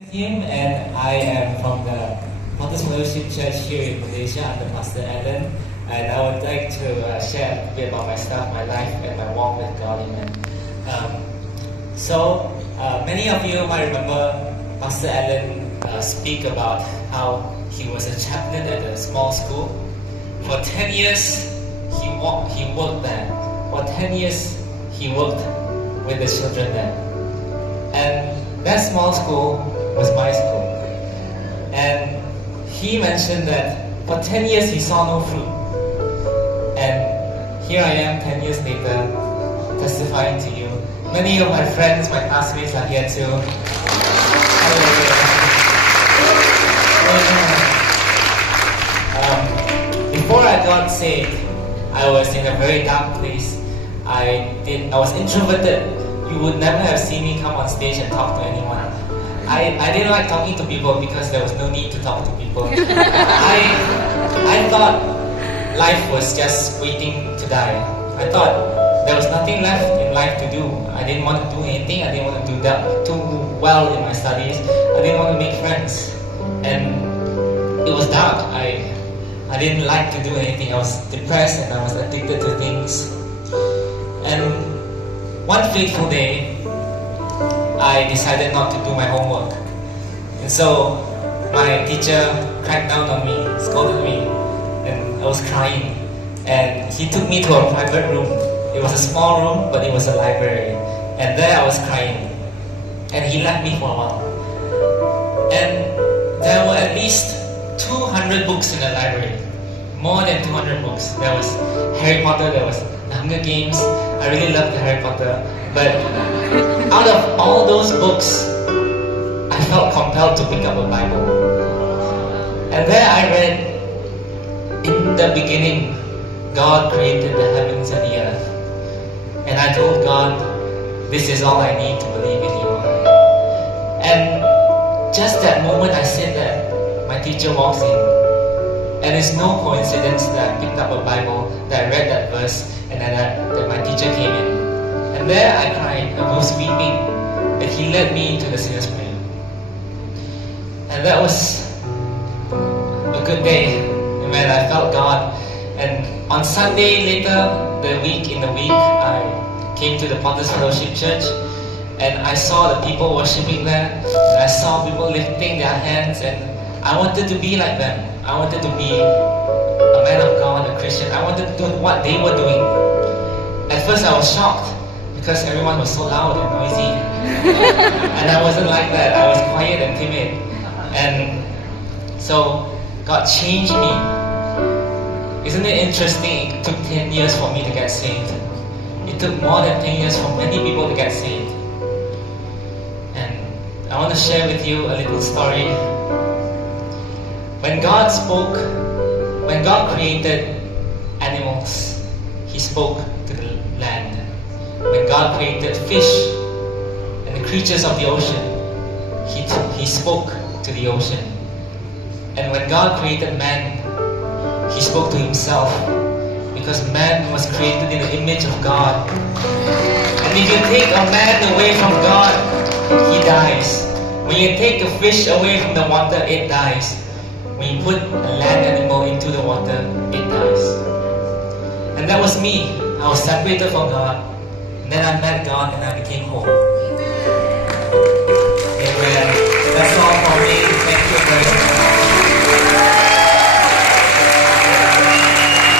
Him, and I am from the Malaysian Church here in Malaysia. I'm the Pastor Alan, and I would like to share a bit about myself, my life, and my walk with God. Amen. Many of you might remember Pastor Alan speak about how he was a chaplain at a small school. For 10 years, he worked there. For 10 years, he worked with the children there. And that small school was my school. And he mentioned that for 10 years he saw no fruit. And here I am 10 years later testifying to you. Many of my friends, my classmates are here too. Before I got saved, I was in a very dark place. I was introverted. You would never have seen me come on stage and talk to anyone. I didn't like talking to people because there was no need to talk to people. I thought life was just waiting to die. I thought there was nothing left in life to do. I didn't want to do anything. I didn't want to do well in my studies. I didn't want to make friends. And it was dark. I didn't like to do anything. I was depressed and I was addicted to things. And one fateful day, I decided not to do my homework. And so my teacher cracked down on me, scolded me, and I was crying. And he took me to a private room. It was a small room, but it was a library. And there I was crying. And he left me for a while. And there were at least 200 books in the library. More than 200 books. There was Harry Potter, there was The Hunger Games. I really loved the Harry Potter. But out of all those books, I felt compelled to pick up a Bible. And there I read, in the beginning, God created the heavens and the earth. And I told God, this is all I need to believe in you. And just that moment I said that, my teacher walks in. And it's no coincidence that I picked up a Bible, that I read that verse, and that my teacher came in. And there I cried, I was weeping, and he led me into the sinner's prayer. And that was a good day, when I felt God. And on Sunday later, in the week, I came to the Potter's Fellowship Church, and I saw the people worshiping there, and I saw people lifting their hands, and I wanted to be like them. I wanted to be a man of God, a Christian. I wanted to do what they were doing. At first I was shocked because everyone was so loud and noisy. And I wasn't like that. I was quiet and timid. And so God changed me. Isn't it interesting? It took 10 years for me to get saved. It took more than 10 years for many people to get saved. And I want to share with you a little story. When God spoke, when God created animals, He spoke to the land. When God created fish and the creatures of the ocean, He spoke to the ocean. And when God created man, He spoke to Himself, because man was created in the image of God. And if you take a man away from God, he dies. When you take a fish away from the water, it dies. When you put a land animal into the water, it dies. And that was me. I was separated from God. And then I met God and I became whole.